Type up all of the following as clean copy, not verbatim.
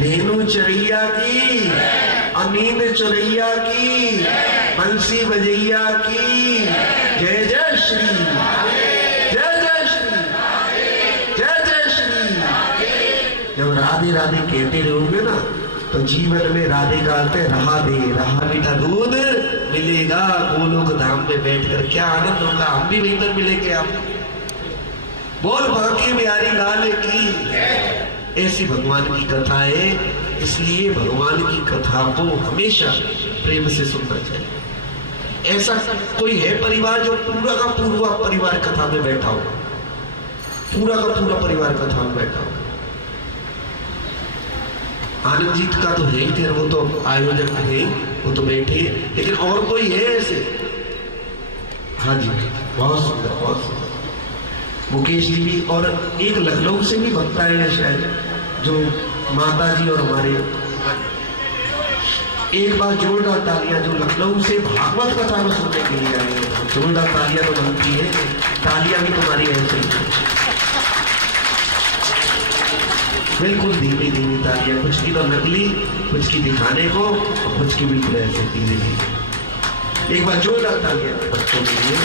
धेनु चरैया की, अमीन चुरैया की, बंसी बजैया की, जय जय श्री, जय जय श्री, जय जय श्री। जब राधे राधे कहते रहोगे ना तो जीवन में राधे का अर्थ है रहा दे, रहा मीठा दूध मिलेगा गोलोक धाम में बैठकर, क्या आनंद होगा। हम भी वहीं पर मिलेंगे। आप बोल बांके बिहारी लाल की। ऐसी भगवान की कथा है, इसलिए भगवान की कथा को हमेशा प्रेम से सुनना चाहिए। ऐसा कोई है परिवार जो पूरा का पूरा परिवार कथा में बैठा हो, पूरा का पूरा परिवार कथा में बैठा हो। आनंद जीत का तो है ही, थे वो तो आयोजक है, वो तो बैठे, लेकिन और कोई है ऐसे? हाँ जी, बहुत सुंदर, बहुत सुंदर। मुकेश जी भी, और एक लखनऊ से भी भक्त आए हैं शायद, जो माता जी और हमारे, एक बार जोरदार तालियां जो लखनऊ से भागवत कथा में सुनने के लिए आए हैं। जोरदार तालियां तो बनती है, तालियां भी तुम्हारी ऐसे ही, बिल्कुल धीमी धीमी तालियां, कुछ की तो नकली, कुछ की दिखाने को, और कुछ की बिल्कुल ऐसे धीरे धीरे। एक बार जोरदार तालियां बच्चों के लिए।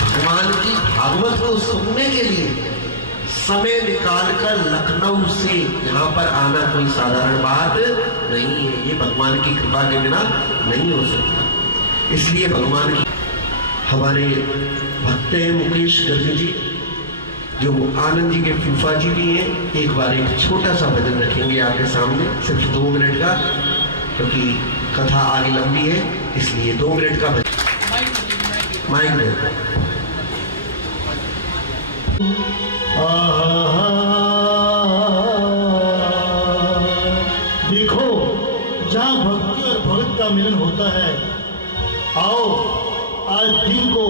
भगवान की भागवत को सुनने के लिए समय निकालकर लखनऊ से यहाँ पर आना कोई साधारण बात नहीं है। ये भगवान की कृपा के बिना नहीं हो सकता। इसलिए भगवान की, हमारे भक्त हैं मुकेश गर्ग जी, जो आनंद जी के फूफा जी भी हैं। एक बार एक छोटा सा भजन रखेंगे आपके सामने, सिर्फ 2 मिनट का, क्योंकि कथा आगे लंबी है, इसलिए 2 मिनट का भजन। माइक में देखो, जहाँ भक्ति और भगत का मिलन होता है, आओ आज दिल को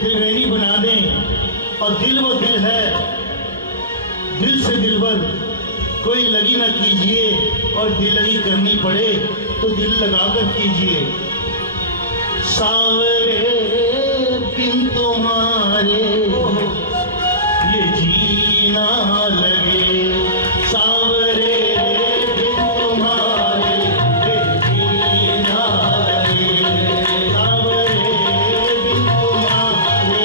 त्रिवेणी बना दें। और दिल वो दिल है, दिल से दिलबर कोई लगी ना कीजिए, और दिल लगी करनी पड़े तो दिल लगाकर कीजिए। सावरे बिन तुम्हारे ये जीना लगे, सावरे बिन तुम्हारे ये जीना लगे, सावरे बिन तुम्हारे।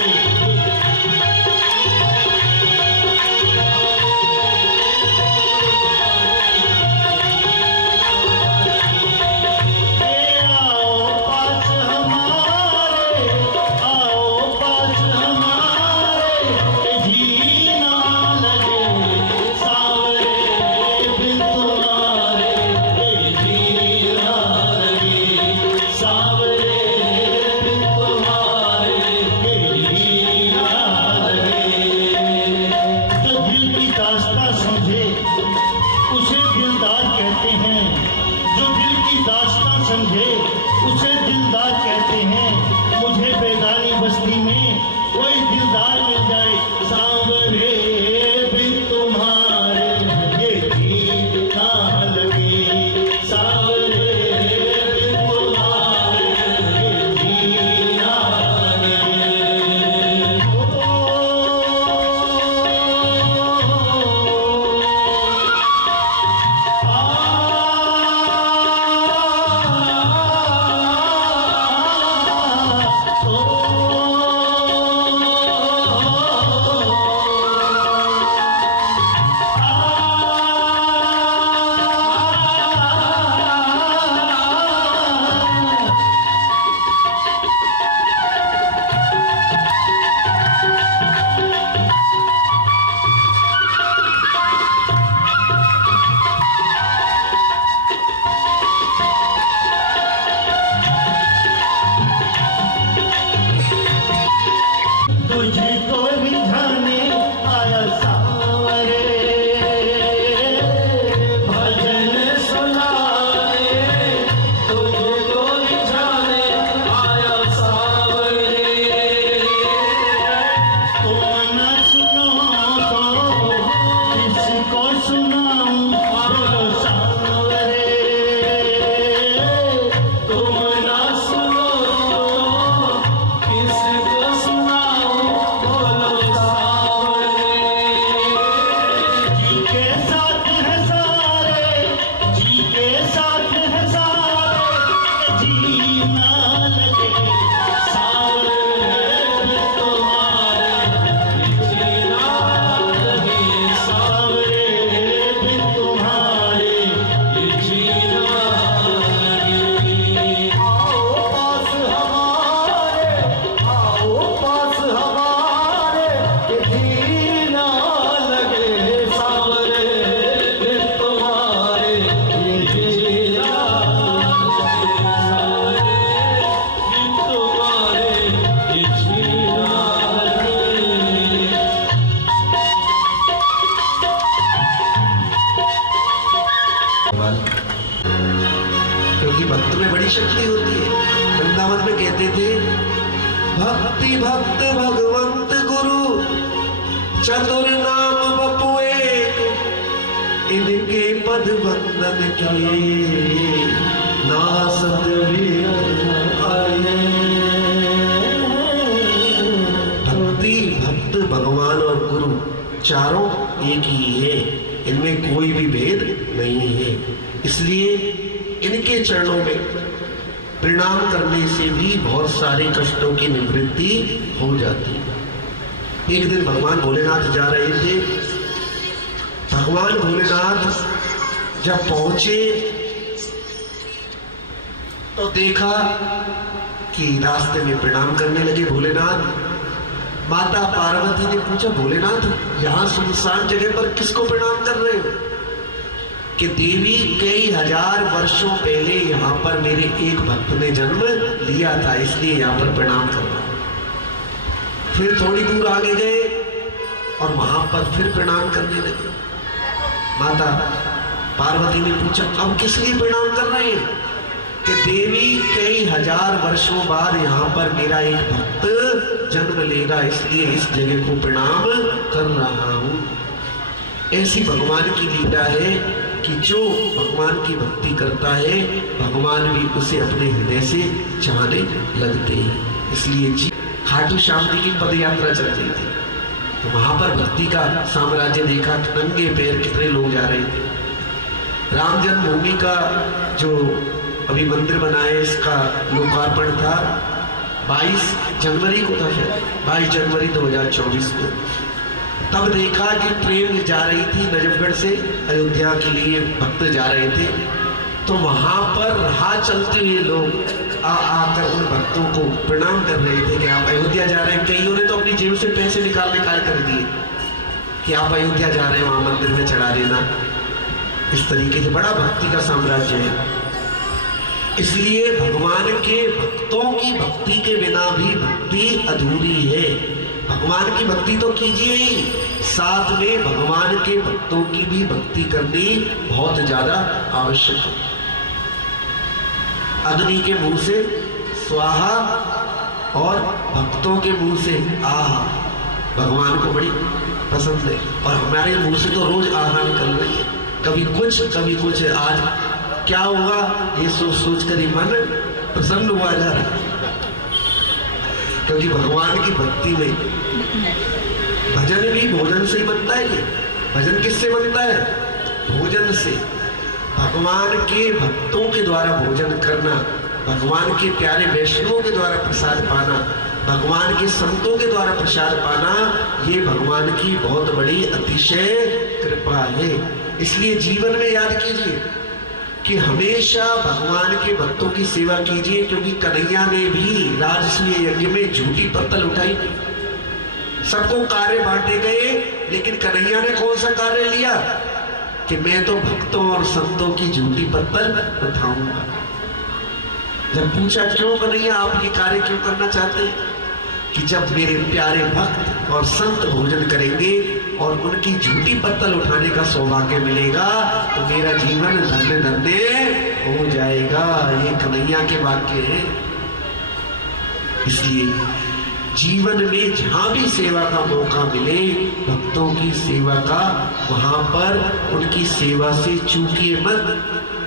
आओ पास हमारे, आओ पास हमारे, जीना लगे, सावरे बिन तुम्हारे जीना लगे, सावरे बिन तुम्हारे जीना लगे। जो दिल की दास्तां समझे उसे दिलदार कहते हैं, जो दिल की दास्तां समझे उसे दिलदार कहते हैं। मुझे बेगानी बस्ती में कोई दिलदार मिल जाए, सावरे बिन तुम्हारे ये जीना लगे, सावरे बिन तुम्हारे ये जीना लगे। तुझको रिझाने आया सावरे, भजन सुनाए, तुझको रिझाने आया सावरे। तुम न सुनो तो किसको सुनाऊं, बोलो सावरे। तुम न सुनो तो किसको सुनाऊं, बोलो सावरे। जी के भक्त में बड़ी शक्ति होती है। वृंदावन में कहते थे, भक्ति भक्त भगवंत गुरु चतुर नाम बपु एक, इनके पद वंदन किए नासत भक्ति भक्त भगवान और गुरु चारों एक ही है, इनमें कोई भी भेद नहीं है। इसलिए इनके चरणों में प्रणाम करने से भी बहुत सारे कष्टों की निवृत्ति हो जाती है। एक दिन भगवान भोलेनाथ जा रहे थे। भगवान भोलेनाथ जब पहुंचे तो देखा कि रास्ते में प्रणाम करने लगे भोलेनाथ। माता पार्वती ने पूछा, भोलेनाथ यहां सुनसान जगह पर किसको प्रणाम कर रहे हो? कि देवी कई हजार वर्षों पहले यहाँ पर मेरे एक भक्त ने जन्म लिया था, इसलिए यहाँ पर प्रणाम कर रहा हूं। फिर थोड़ी दूर आगे गए और वहां पर फिर प्रणाम करने लगे। माता पार्वती ने पूछा, अब किस लिए प्रणाम कर रहे हैं? कि देवी कई हजार वर्षों बाद यहाँ पर मेरा एक भक्त जन्म लेगा, इसलिए इस जगह को प्रणाम कर रहा हूं। ऐसी भगवान की लीला है कि जो भगवान की भक्ति करता है भगवान भी उसे अपने हृदय से चाहने लगते हैं। इसलिए जी खाटू श्याम जी की पद यात्रा चल रही थी तो वहां पर भक्ति का साम्राज्य देखा। नंगे पैर कितने लोग जा रहे थे। राम जन्मभूमि का जो अभी मंदिर बना है इसका लोकार्पण था 22 जनवरी को था, शायद 22 जनवरी 2024 को। तब देखा कि ट्रेन जा रही थी नजफगढ़ से अयोध्या के लिए, भक्त जा रहे थे। तो वहां पर राह चलते हुए लोग आकर उन भक्तों को प्रणाम कर रहे थे कि आप अयोध्या जा रहे हैं। कईयों ने तो अपनी जेब से पैसे निकाल कर दिए कि आप अयोध्या जा रहे हैं, वहां मंदिर में चढ़ा देना। इस तरीके से बड़ा भक्ति का साम्राज्य है। इसलिए भगवान के भक्तों की भक्ति के बिना भी भक्ति अधूरी है। भगवान की भक्ति तो कीजिए ही, साथ में भगवान के भक्तों की भी भक्ति करनी बहुत ज्यादा आवश्यक है। अग्नि के मुंह से स्वाहा और भक्तों के मुंह से आहा भगवान को बड़ी पसंद है। और हमारे मुंह से तो रोज आहा निकल रही है, कभी कुछ। आज क्या होगा ये सोच कर ही मन प्रसन्न हुआ जा रहा है, क्योंकि भगवान की भक्ति में भजन भी भोजन से ही बनता है। ये भजन किससे बनता है? भोजन से। भगवान के भक्तों के द्वारा भोजन करना, भगवान के प्यारे वैष्णवों के द्वारा प्रसाद पाना, भगवान के संतों के द्वारा प्रसाद पाना, ये भगवान की बहुत बड़ी अतिशय कृपा है। इसलिए जीवन में याद कीजिए कि हमेशा भगवान के भक्तों की सेवा कीजिए, क्योंकि कन्हैया ने भी राजसूय यज्ञ में झूठी पत्तल उठाई। सबको कार्य बांटे गए, लेकिन कन्हैया ने कौन सा कार्य लिया? कि मैं तो भक्तों और संतों की झूठी पत्तल उठाऊंगा। जब पूछा क्यों कन्हैया आप ये कार्य क्यों करना चाहते हैं? कि जब मेरे प्यारे भक्त और संत भोजन करेंगे और उनकी झूठी पत्तल उठाने का सौभाग्य मिलेगा तो मेरा जीवन धन्य धन्य हो जाएगा। ये कन्हैया के वाक्य है। इसलिए जीवन में जहां भी सेवा का मौका मिले भक्तों की सेवा का, वहां पर उनकी सेवा से चूकिए मत,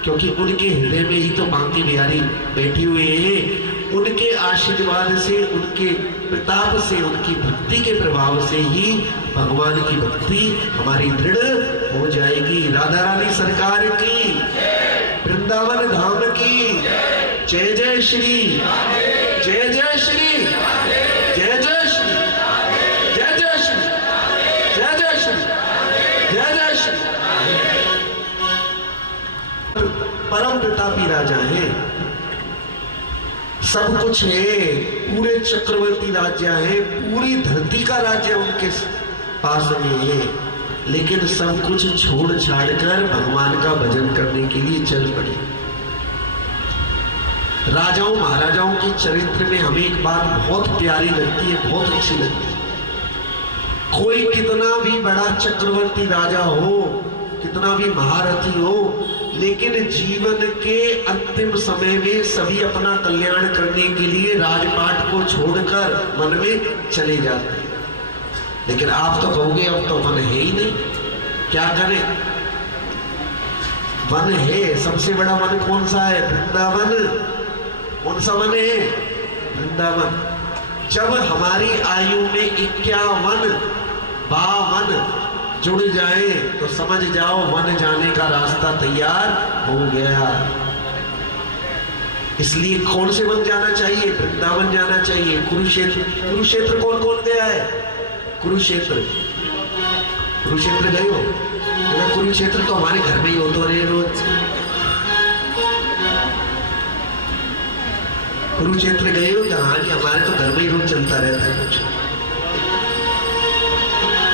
क्योंकि उनके हृदय में ही तो बांके बिहारी बैठे हुए हैं। उनके आशीर्वाद से, उनके प्रताप से, उनकी भक्ति के प्रभाव से ही भगवान की भक्ति हमारी दृढ़ हो जाएगी। राधा रानी सरकार की, वृंदावन धाम की जय जय श्री, जय जय श्री, जय जय श्री, जय जय श्री, जय जय श्री, जय जय श्री। परम प्रतापी राजा है, सब कुछ है, पूरे चक्रवर्ती राज्य है, पूरी धरती का राज्य उनके पास में है, लेकिन सब कुछ छोड़ छाड़ कर भगवान का भजन करने के लिए चल पड़े। राजाओं महाराजाओं के चरित्र में हमें एक बात बहुत प्यारी लगती है, बहुत अच्छी लगती है। कोई कितना भी बड़ा चक्रवर्ती राजा हो, कितना भी महारथी हो, लेकिन जीवन के अंतिम समय में सभी अपना कल्याण करने के लिए राजपाट को छोड़कर वन में चले जाते हैं। लेकिन आप तो कहोगे अब तो वन है ही नहीं, क्या करें। वन है, सबसे बड़ा वन कौन सा है? वृंदावन। कौन सा वन है? वृंदावन। जब हमारी आयु में 51 52 जुड़ जाए तो समझ जाओ वन जाने का रास्ता तैयार हो गया। इसलिए कौन से वन जाना चाहिए? वृंदावन जाना चाहिए। कुरुक्षेत्र। कुरुक्षेत्र कौन कौन गया है? कुरुक्षेत्र। कुरुक्षेत्र गए हो? अगर कुरुक्षेत्र तो हमारे घर में ही हो तो रहे रोज। कुरुक्षेत्र गए हो? हाँ जी, हमारे तो घर में ही रोज चलता रहता है कुछ।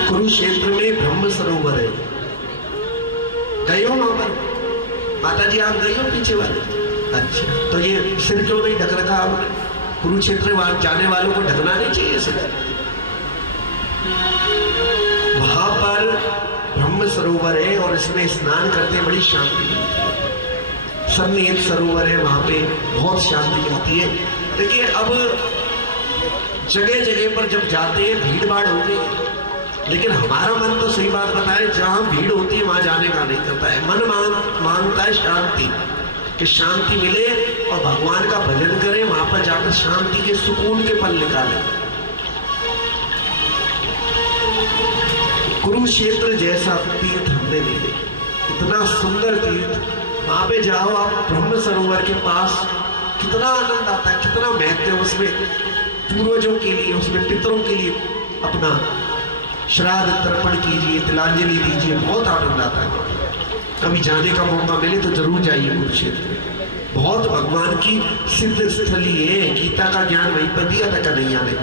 कुरुक्षेत्र में ब्रह्म सरोवर है, गए हो वहां पर? माता जी आप गई हो पीछे वाले? अच्छा, तो ये सिर क्यों नहीं ढक रखा आपने? कुरुक्षेत्र जाने वालों को ढकना नहीं चाहिए सिर। वहां पर ब्रह्म सरोवर है और इसमें स्नान करते बड़ी शांति मिलती है। सन्निहित सरोवर है, वहां पे बहुत शांति मिलती है। देखिए अब जगह जगह पर जब जाते हैं भीड़ भाड़ होती है, लेकिन हमारा मन तो सही बात बताए, जहां भीड़ होती है वहां जाने का नहीं करता है। मन मांगता है शांति, कि शांति मिले और भगवान का भजन करें, वहां पर जाकर शांति के सुकून के पल निकालें। कुरुक्षेत्र जैसा तीर्थ हमने नहीं देखा, इतना सुंदर तीर्थ। वहां पे जाओ आप ब्रह्म सरोवर के पास, कितना आनंद आता है, कितना महत्व है उसमें। पूर्वजों के लिए, उसमें पितरों के लिए अपना श्राद्ध तर्पण कीजिए, तिलांजलि दीजिए, बहुत आनंद आता है। कभी जाने का मौका मिले तो जरूर जाइए कुरुक्षेत्र में। बहुत भगवान की सिद्ध स्थली है, गीता का ज्ञान वहीं पर दिया था कन्हैया ने।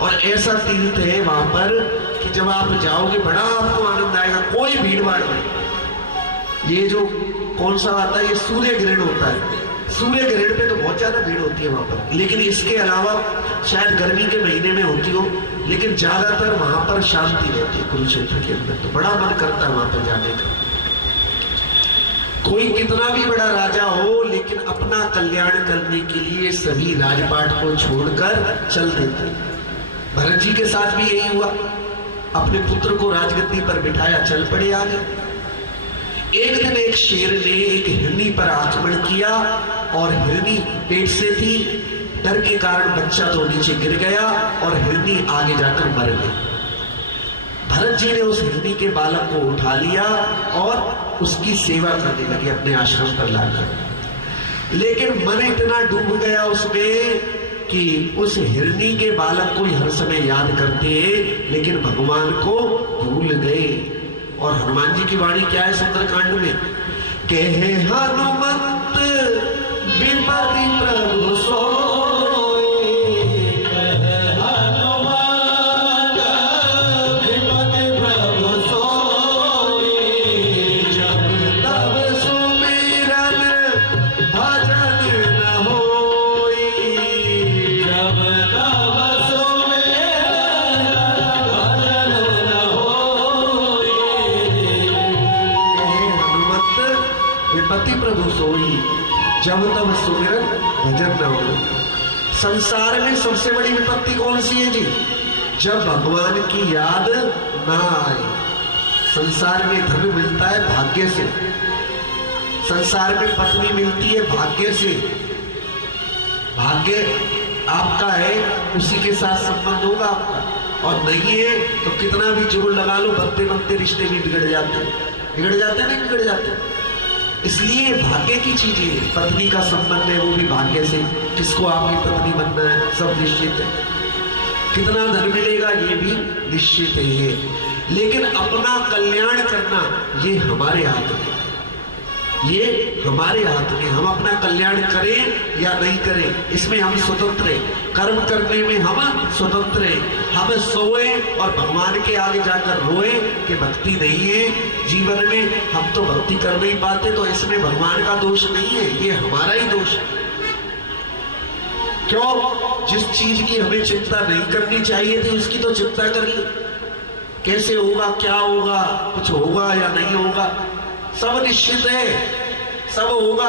और ऐसा तीर्थ है वहां पर कि जब आप जाओगे बड़ा आपको आनंद आएगा, कोई भीड़ भाड़ नहीं। ये जो कौन सा आता है, ये सूर्य ग्रहण होता है। सूर्य ग्रहण पे तो बहुत ज्यादा भीड़ होती है वहां पर, लेकिन इसके अलावा शायद गर्मी के महीने में होती हो, लेकिन ज्यादातर वहां पर शांति रहती है कुरुक्षेत्र के अंदर। तो बड़ा मन करता है वहां पर जाने का। कोई कितना भी बड़ा राजा हो, लेकिन अपना कल्याण करने के लिए सभी राजपाट को छोड़कर चल देते। भरत जी के साथ भी यही हुआ, अपने पुत्र को राजगद्दी पर बिठाया, चल पड़े आगे। एक दिन एक शेर ने एक हिरनी पर आक्रमण किया और हिरनी पेट से थी, डर के कारण बच्चा तो नीचे गिर गया और हिरनी आगे जाकर मर गई। भरत जी ने उस हिरनी के बालक को उठा लिया और उसकी सेवा करने लगे अपने आश्रम पर लाकर। लेकिन मन इतना डूब गया उसमें कि उस हिरनी के बालक को हर समय याद करते हैं, लेकिन भगवान को भूल गए। और हनुमान जी की वाणी क्या है सुंदरकांड में? कहे हनुमंत विपति प्रभु सोए, कहे हनुमान विपति प्रभु सोए, जब तब सुमिरन भजन न होई, जब तब सुमिरन भजन न होई। कहे हनुमंत विपति प्रभु सोई, जब तब सुमिरन भजन न हो। संसार में सबसे बड़ी विपत्ति कौन सी है जी? जब भगवान की याद ना आए। संसार में धन मिलता है भाग्य से, संसार में पत्नी मिलती है भाग्य से। भाग्य आपका है, उसी के साथ संबंध होगा आपका, और नहीं है तो कितना भी जोर लगा लो, बनते बनते रिश्ते भी बिगड़ जाते हैं। बिगड़ जाते हैं, नहीं बिगड़ जाते। इसलिए भाग्य की चीजें, पत्नी का संबंध है वो भी भाग्य से, किसको आपकी पत्नी बनना है सब निश्चित है, कितना धन मिलेगा ये भी निश्चित है। लेकिन अपना कल्याण करना ये हमारे हाथ में, ये हमारे हाथ में। हम अपना कल्याण करें या नहीं करें, इसमें हम स्वतंत्र हैं। कर्म करने में हम स्वतंत्र हैं। हम सोए और भगवान के आगे जाकर रोए कि भक्ति नहीं है जीवन में, हम तो भक्ति कर नहीं पाते, तो इसमें भगवान का दोष नहीं है, ये हमारा ही दोष है। क्यों? जिस चीज की हमें चिंता नहीं करनी चाहिए थी उसकी तो चिंता कर ली। कैसे होगा, क्या होगा, कुछ होगा या नहीं होगा, सब निश्चित है। सब होगा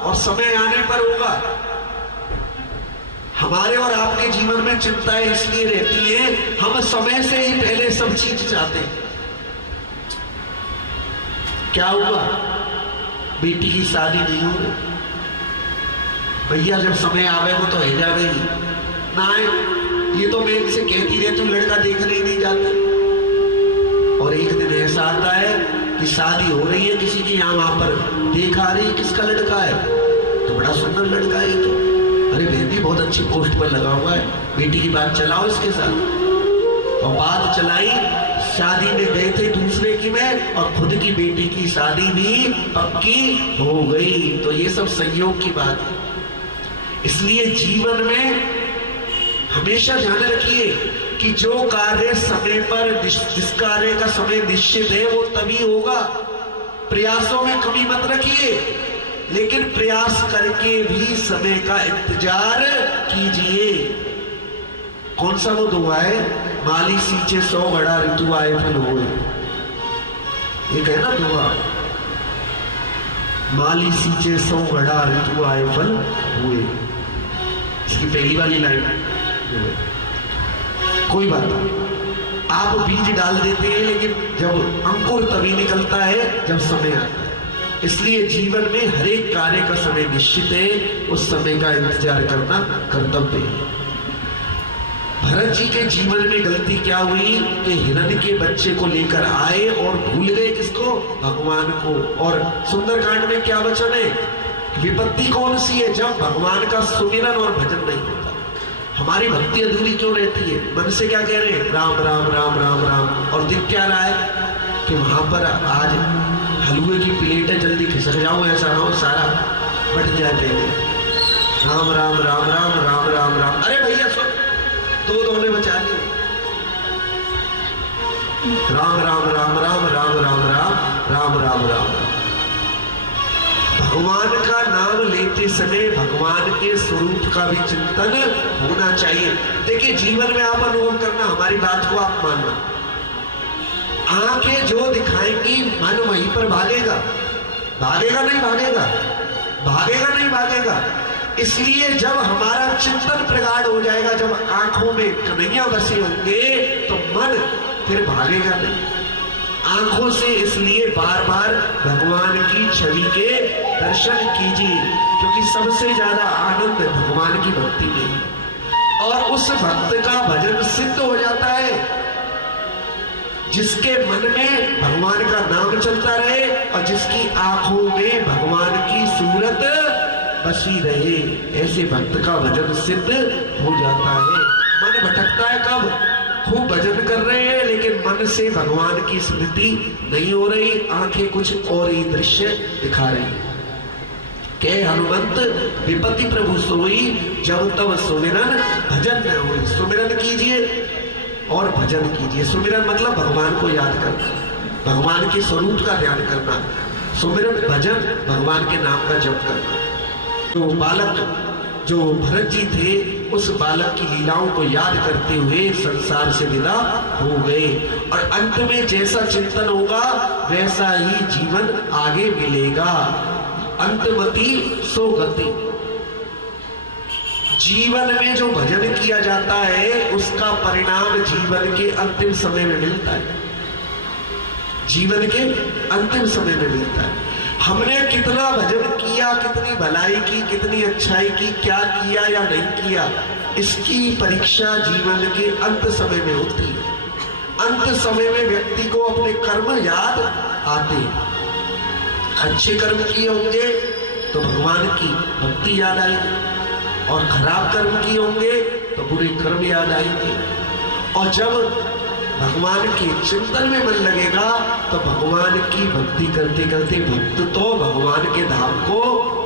और समय आने पर होगा। हमारे और आपके जीवन में चिंताएं इसलिए रहती हैं, हम समय से ही पहले सब चीज चाहते हैं। क्या हुआ, बेटी की शादी नहीं हो रही, भैया जब समय आवे वो तो है जावे ही ना आए, ये तो मैं इनसे कहती रहे तुम लड़का देखने ही नहीं जाते। और एक दिन ऐसा आता है कि शादी हो रही है किसी की, यहाँ वहां पर देखा रही किसका लड़का है, तो बड़ा सुंदर लड़का है तो, अरे बेटी बहुत अच्छी पोस्ट पर लगा हुआ है, बेटी की बात चलाओ इसके साथ। और बात चलाई, शादी में गए थे दूसरे की में, और खुद की बेटी की शादी भी पक्की हो गई। तो ये सब संयोग की बात है। इसलिए जीवन में हमेशा ध्यान रखिए कि जो कार्य समय पर, जिस कार्य का समय निश्चित है वो तभी होगा। प्रयासों में कमी मत रखिए, लेकिन प्रयास करके भी समय का इंतजार कीजिए। कौन सा वो दुआ है, माली सींचे 100 घड़ा ऋतु आए फल होए, ये है ना दुआ, माली सींचे 100 घड़ा ऋतु आए फल हुए। इसकी पहली वाली लाइन कोई बात नहीं, आप बीज डाल देते हैं, लेकिन जब अंकुर तभी निकलता है जब समय आता है। इसलिए जीवन में हर एक कार्य का समय निश्चित है, उस समय का इंतजार करना कर्तव्य है। भरत जी के जीवन में गलती क्या हुई कि हिरण्य के बच्चे को लेकर आए और भूल गए किसको, भगवान को। और सुंदरकांड में क्या वचन है, विपत्ति कौन सी है, जब भगवान का सुमिरन और भजन नहीं होता। हमारी भक्ति अधूरी क्यों रहती है, मन से क्या कह रहे हैं, राम राम राम राम राम, और दिख क्या रहा है कि वहां पर आज हलवे की प्लेट है, जल्दी खिसक जाओ, ऐसा ना हो सारा बट जाते हैं। राम राम राम राम राम राम राम, अरे भैया सुन, दो दोने बचा लिए। राम राम राम राम राम राम राम राम राम राम। भगवान का नाम लेते समय भगवान के स्वरूप का भी चिंतन होना चाहिए। देखिए जीवन में आप अनुभव करना, हमारी बात को आप मानना, आंखें जो दिखाएंगी मन वहीं पर भागेगा, भागेगा नहीं भागेगा, भागेगा नहीं भागेगा। इसलिए जब हमारा चिंतन प्रगाढ़ हो जाएगा, जब आंखों में कन्हैया बसे होंगे, तो मन फिर भागेगा नहीं। आंखों से इसलिए बार बार भगवान की छवि के दर्शन कीजिए, क्योंकि सबसे ज्यादा आनंद भगवान की भक्ति में है। और उस भक्त का भजन सिद्ध हो जाता है जिसके मन में भगवान का नाम चलता रहे और जिसकी आंखों में भगवान की सूरत बसी रहे। ऐसे भक्त का भजन सिद्ध हो जाता है। मन भटकता है कब, खूब भजन कर रहे हैं लेकिन मन से भगवान की स्मृति नहीं हो रही, आंखें कुछ और ही दृश्य दिखा रही है। कहे हनुमंत विपत्ति प्रभु सोई, जब तब सुमिरन भजन न होई। सुमिरन कीजिए और भजन कीजिए। सुमिरन मतलब भगवान को याद करना, भगवान के स्वरूप का ध्यान करना। सुमिरन भजन भगवान के नाम का जप करना। तो बालक जो भरत जी थे, उस बालक की लीलाओं को याद करते हुए संसार से विदा हो गए। और अंत में जैसा चिंतन होगा वैसा ही जीवन आगे मिलेगा। अंतमति सो गति। जीवन में जो भजन किया जाता है उसका परिणाम जीवन के अंतिम समय में मिलता है, जीवन के अंतिम समय में मिलता है। हमने कितना भजन किया, कितनी भलाई की, कितनी अच्छाई की, क्या किया या नहीं किया, इसकी परीक्षा जीवन के अंत समय में होती है। अंत समय में व्यक्ति को अपने कर्म याद आते हैं। अच्छे कर्म किए होंगे तो भगवान की भक्ति याद आएगी, और खराब कर्म किए होंगे तो बुरे कर्म याद आएंगे। और जब भगवान के चिंतन में मन लगेगा तो भगवान की भक्ति करते करते भक्त तो भगवान के धाम को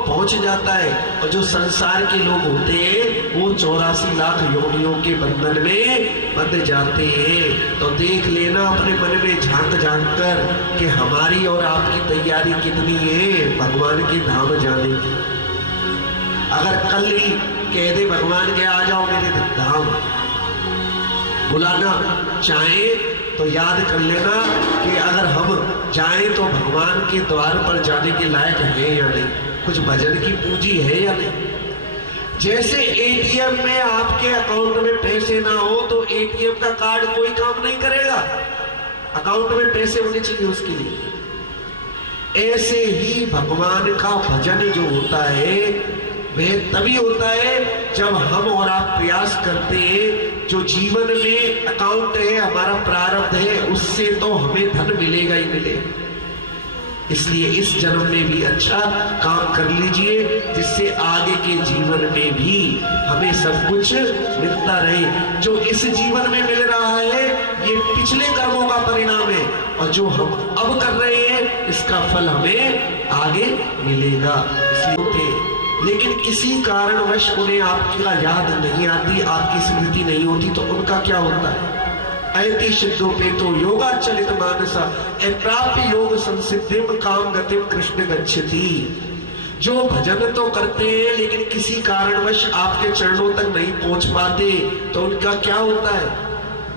पहुंच जाता है। और जो संसार के लोग होते हैं वो 84 लाख योनियों के बंधन में बंध जाते हैं। तो देख लेना अपने मन में झांक झांक कर कि हमारी और आपकी तैयारी कितनी है भगवान के धाम जाने की। अगर कल ही कह दे भगवान के आ जाओ मेरे धाम, बुलाना चाहे तो याद कर लेना कि अगर हम जाएं तो भगवान के द्वार पर जाने के लायक है या नहीं, कुछ भजन की पूंजी है या नहीं। जैसे एटीएम में आपके अकाउंट में पैसे ना हो तो एटीएम का कार्ड कोई काम नहीं करेगा, अकाउंट में पैसे होने चाहिए उसके लिए। ऐसे ही भगवान का भजन जो होता है वह तभी होता है जब हम और आप प्रयास करते हैं। जो जीवन में अकाउंट है, हमारा प्रारब्ध है, उससे तो हमें धन मिलेगा ही मिलेगा। इसलिए इस जन्म में भी अच्छा काम कर लीजिए जिससे आगे के जीवन में भी हमें सब कुछ मिलता रहे। जो इस जीवन में मिल रहा है ये पिछले कर्मों का परिणाम है, और जो हम अब कर रहे हैं इसका फल हमें आगे मिलेगा। इसलिए लेकिन किसी कारणवश उन्हें आपका याद नहीं आती, आपकी स्मृति नहीं होती, तो उनका क्या होता है? ऐति सिद्धोपेतो योगाचलित मानसा अप्राप्य योग संसिद्धिम काम गतिम कृष्ण गच्छति। जो भजन तो करते हैं लेकिन किसी कारणवश आपके चरणों तक नहीं पहुंच पाते, तो उनका क्या होता है?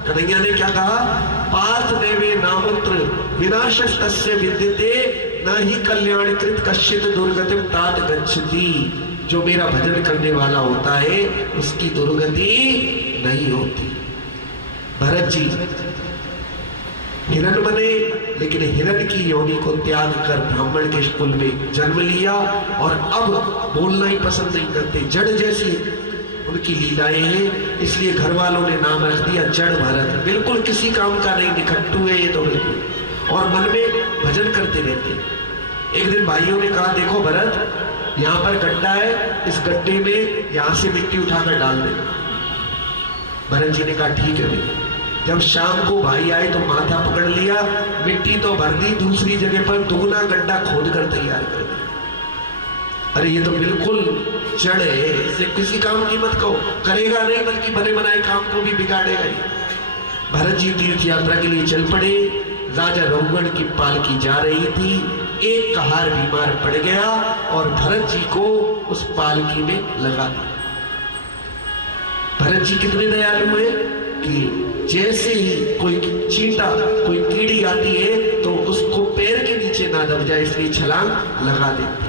कन्हैया ने क्या कहा? पार्थ देवे नामंत्र विनाशस तस्य विद्यते न ही कल्याण कृत कश्चित दुर्गतिम तात गच्छति। जो मेरा भजन करने वाला होता है उसकी दुर्गति नहीं होती। भरत जी हिरण बने, लेकिन हिरण की योनि को त्याग कर ब्राह्मण के कुल में जन्म लिया, और अब बोलना ही पसंद नहीं करते, जड़ जैसी उनकी लीलाएं हैं। इसलिए घर वालों ने नाम रख दिया जड़ भरत। बिल्कुल किसी काम का नहीं, निकट्टू है ये तो बिल्कुल, और मन में भजन करते रहते। एक दिन भाइयों ने कहा देखो भरत, यहाँ पर गड्ढा है, इस गड्ढे में यहाँ से मिट्टी उठाकर डाल दे। भरत जी ने कहा ठीक है भाई। जब शाम को भाई आए तो माथा पकड़ लिया, मिट्टी तो भर दी, दूसरी जगह पर दुगना गड्ढा खोद कर तैयार कर दिया। अरे ये तो बिल्कुल जड़ है, इसे किसी काम की मत कहो, करेगा नहीं बल्कि बने बनाए काम को भी बिगाड़ेगा ही। भरत जी तीर्थ यात्रा के लिए चल पड़े। राजा रघुगण की पालकी जा रही थी, एक कहार बीमार पड़ गया और भरत जी को उस पालकी में लगा दिया। भरत जी कितने दयालु हुए कि जैसे ही कोई चींटा, कोई कीड़ी आती है तो उसको पैर के नीचे ना दब जाए, इसलिए छलांग लगा देती।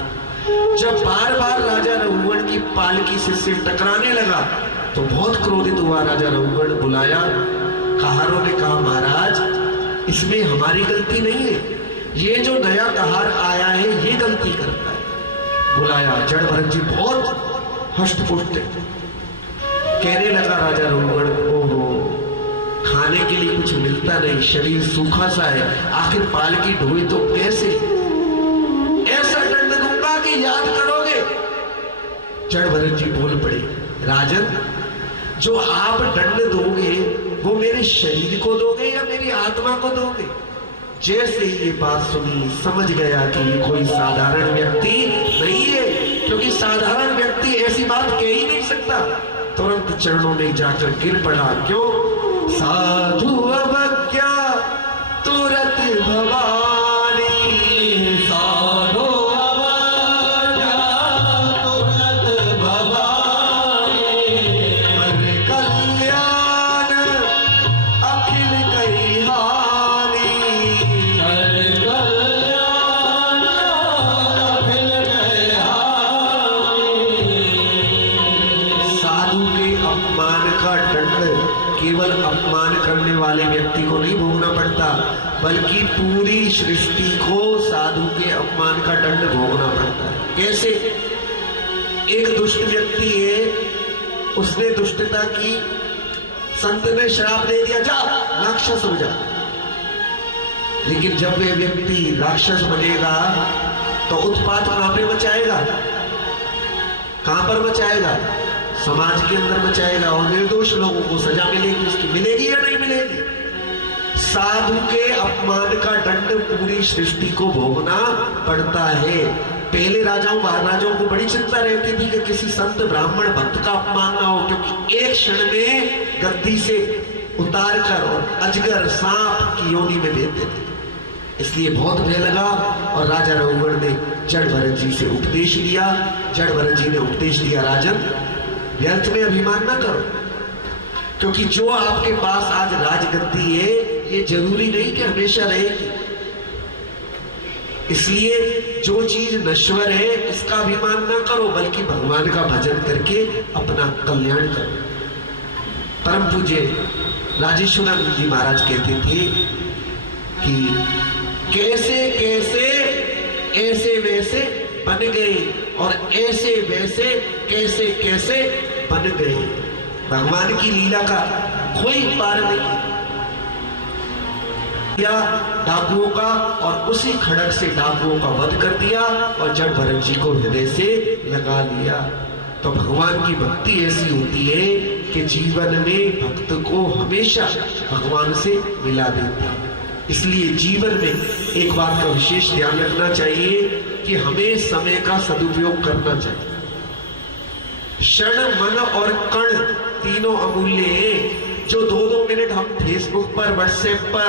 जब बार बार राजा रघुगण की पालकी से टकराने लगा तो बहुत क्रोधित हुआ राजा रघुगण। बुलाया, कहारों ने कहा महाराज इसमें हमारी गलती नहीं है, ये जो नया कहार आया है ये गलती करता है। बुलाया, जड़ भरत जी बहुत हष्टपुष्ट कहने लगा राजा रघुगण, ओहो खाने के लिए कुछ मिलता नहीं, शरीर सूखा सा है, आखिर पालकी ढोई तो कैसे? ऐसा दंड दूंगा कि याद करोगे। जड़ भरत जी बोल पड़े, राजन जो आप दंड दोगे वो मेरे शरीर को दोगे या मेरी आत्मा को दोगे? जैसे ही ये बात सुनी समझ गया कि ये कोई साधारण व्यक्ति नहीं है, क्योंकि साधारण व्यक्ति ऐसी बात कह ही नहीं सकता। तुरंत चरणों में जाकर गिर पड़ा। क्यों? साधु अवज्ञा तुरत भवानी, साधु अवज्ञा तुरत भवानी, मन कल्याण अखिल कई हानि, मन कल्याण अखिल कई हानि। साधु के अपमान का दंड केवल अपमान करने वाले व्यक्ति को नहीं भोगना पड़ता, बल्कि पूरी सृष्टि को साधु के अपमान का दंड भोगना पड़ता है। कैसे? एक दुष्ट व्यक्ति है, उसने दुष्टता की, संत ने श्राप दे दिया जा राक्षस हो जा। लेकिन जब वह व्यक्ति राक्षस बनेगा तो उत्पात कहां पे मचाएगा? कहां पर मचाएगा? समाज के अंदर मचाएगा, और निर्दोष लोगों को सजा मिलेगी। उसकी मिलेगी या नहीं मिलेगी? साधु के अपमान का दंड पूरी सृष्टि को भोगना पड़ता है। पहले राजाओं महाराजाओं को बड़ी चिंता रहती थी कि किसी संत ब्राह्मण भक्त का अपमान ना हो, क्योंकि एक क्षण में गद्दी से उतार कर और अजगर सांप की योनि में देते थे। इसलिए बहुत भय लगा और राजा रघुगण ने जड़ भरत जी से उपदेश लिया। जड़ भरत जी ने उपदेश दिया, राजन व्यर्थ में अभिमान न करो, क्योंकि जो आपके पास आज राजगद्दी है ये जरूरी नहीं कि हमेशा रहेगी। इसलिए जो चीज नश्वर है इसका अभिमान ना करो, बल्कि भगवान का भजन करके अपना कल्याण करो। परम पूज्य राजेश्वरानंद जी महाराज कहते थे कि कैसे कैसे ऐसे वैसे बन गए और ऐसे वैसे कैसे कैसे बन गए। भगवान की लीला का कोई पार नहीं। या डाकुओं का और उसी खड़क से डाकुओं का वध कर दिया और जब भरत जी को हृदय से लगा लिया। तो भगवान की भक्ति ऐसी होती है कि जीवन में भक्त को हमेशा भगवान से मिला देती है। इसलिए जीवन में एक बात का विशेष ध्यान रखना चाहिए कि हमें समय का सदुपयोग करना चाहिए। क्षण, मन और कण तीनों अमूल्य हैं। जो 2-2 मिनट हम फेसबुक पर, व्हाट्सएप पर,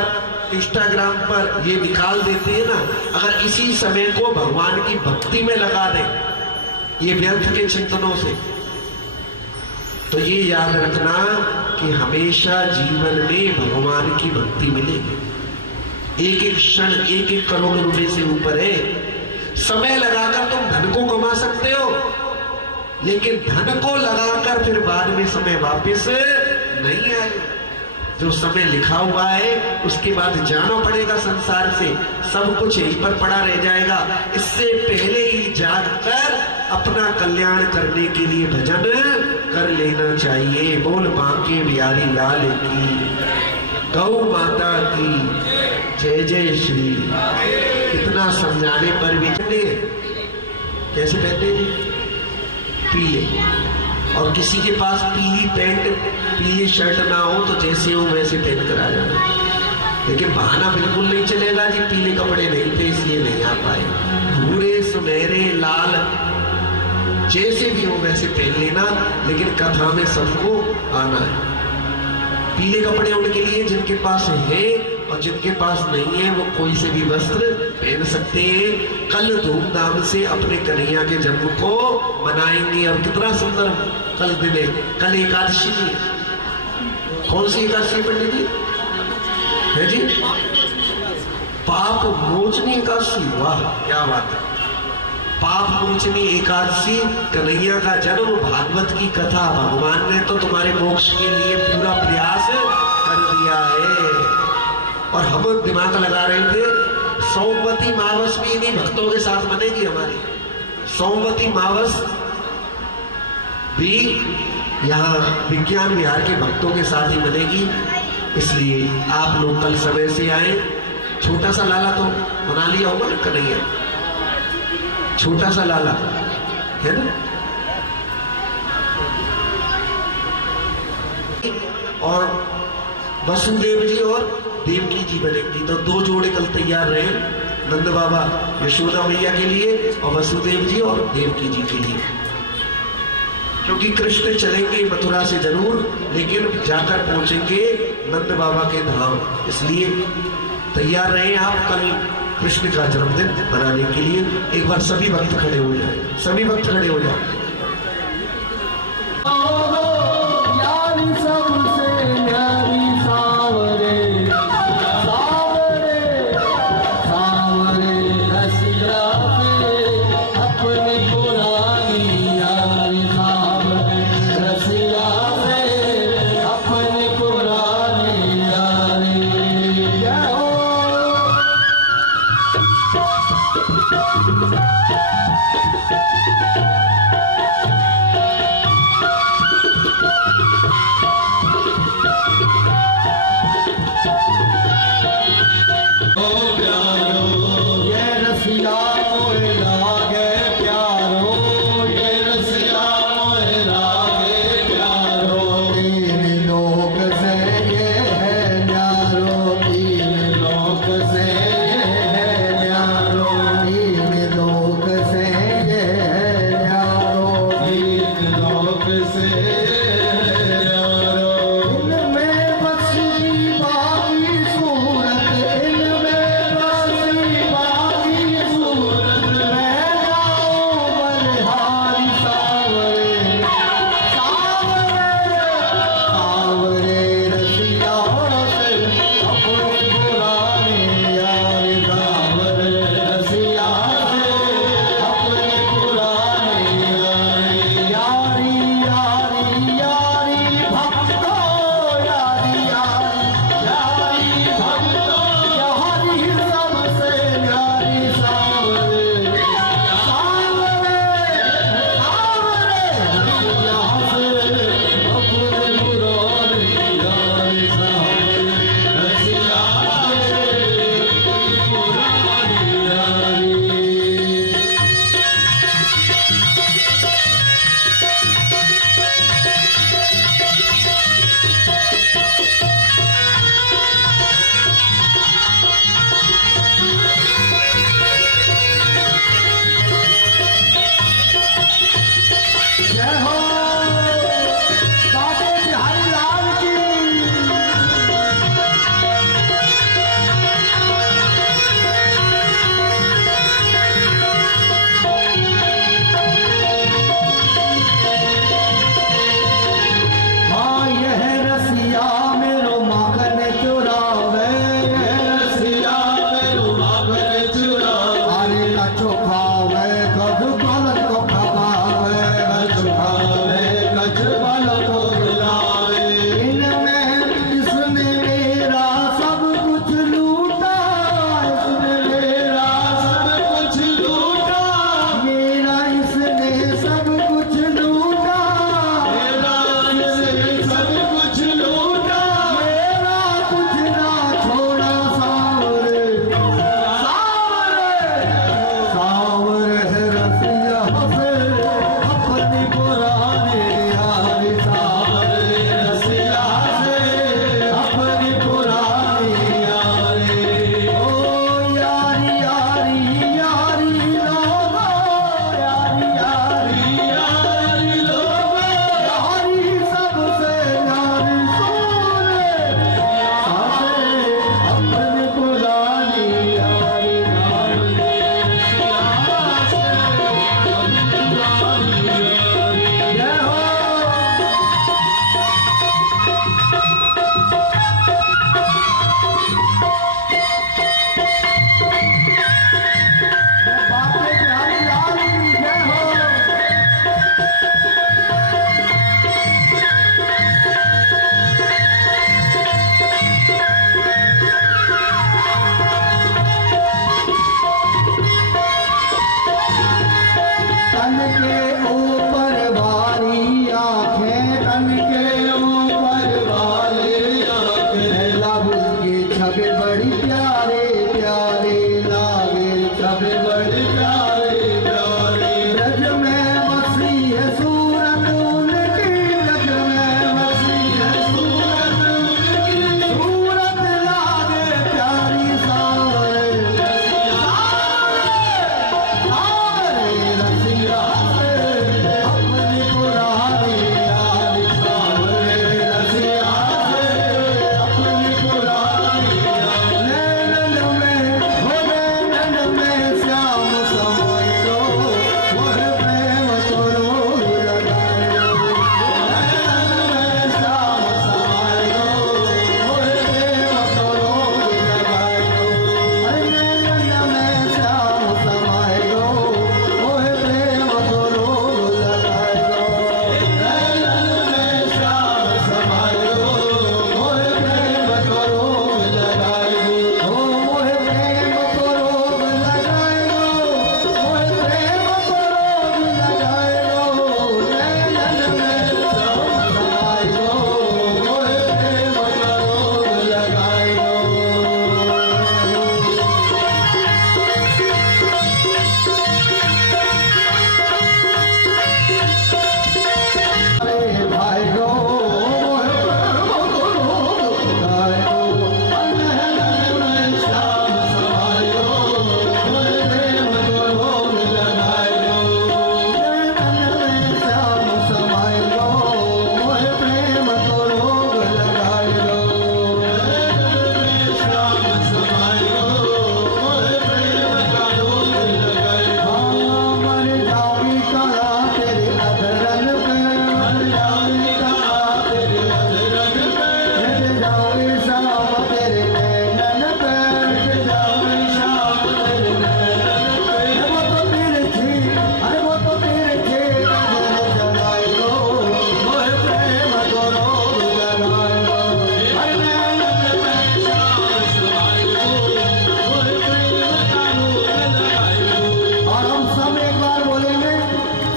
इंस्टाग्राम पर ये निकाल देते हैं ना, अगर इसी समय को भगवान की भक्ति में लगा दें ये व्यर्थ के चिंतनों से, तो ये याद रखना कि हमेशा जीवन में भगवान की भक्ति मिलेगी। एक एक क्षण 1-1 करोड़ रुपए से ऊपर है। समय लगाकर तुम धन को कमा सकते हो, लेकिन धन को लगाकर फिर बाद में समय वापस नहीं आएगा। जो समय लिखा हुआ है उसके बाद जाना पड़ेगा संसार से, सब कुछ यहीं पर पड़ा रह जाएगा। इससे पहले ही जागकर अपना कल्याण करने के लिए भजन कर लेना चाहिए। बोल बांके बिहारी लाल की, गौ माता की जय जय श्री। इतना समझाने पर भी कैसे पहनते जी? पीले। और किसी के पास पीली पैंट पीली शर्ट ना हो तो जैसे हो वैसे पहन कर आ जाना। लेकिन बहाना बिल्कुल नहीं चलेगा जी पीले कपड़े नहीं थे इसलिए नहीं आ पाए। भूरे सुनहरे लाल जैसे भी हो वैसे पहन लेना, लेकिन कथा में सबको आना है। पीले कपड़े उनके लिए जिनके पास है, और जिनके पास नहीं है वो कोई से भी वस्त्र पहन सकते हैं। कल धूमधाम से अपने कन्हैया के जन्म को मनाएंगे। और कितना सुंदर कल दिन है, कल एकादशी है। कौन सी एकादशी पंडित जी है जी? पाप मोचनी एकादशी। वाह क्या बात है। पाप मोचनी एकादशी, कन्हैया का जन्म, भागवत की कथा। भगवान ने तो तुम्हारे मोक्ष के लिए पूरा प्रयास कर दिया है। और हम दिमाग लगा रहे थे सोमवती मावस भी इन्हीं भक्तों के साथ बनेगी हमारी। सोमवती मावस भी यहाँ विज्ञान विहार के भक्तों के साथ ही बनेगी। इसलिए आप लोग कल समय से आए। छोटा सा लाला तो बना लिया होगा ना कन्हैया, छोटा सा लाला है ना। और वसुदेव जी और देवकी जी बनेंगी। तो 2 जोड़े कल तैयार रहे, नंद बाबा यशोदा मैया के लिए और वसुदेव जी और देवकी जी के लिए। क्योंकि कृष्ण चलेंगे मथुरा से जरूर, लेकिन जाकर पहुंचेंगे नंद बाबा के धाम। इसलिए तैयार रहे आप कल कृष्ण का जन्मदिन मनाने के लिए। एक बार सभी भक्त खड़े हो जाए, सभी भक्त खड़े हो जाए।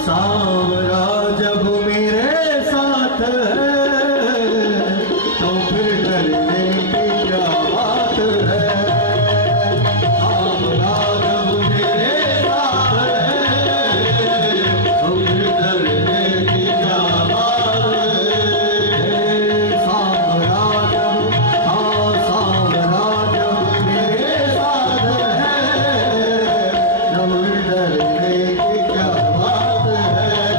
सांवरा जब मेरे साथ है तो फिर डरने की क्या बात है। सांवरा जब मेरे साथ है तो फिर डरने की क्या बात है। सांवरा जब सांवरा जब मेरे साथ है तो फिर डरने की क्या बात है।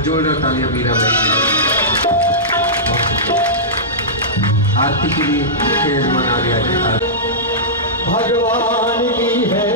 और जोरदार तालियां मीरा भाई। आरती के लिए मुख्य यजमान आ गया है। भगवान की है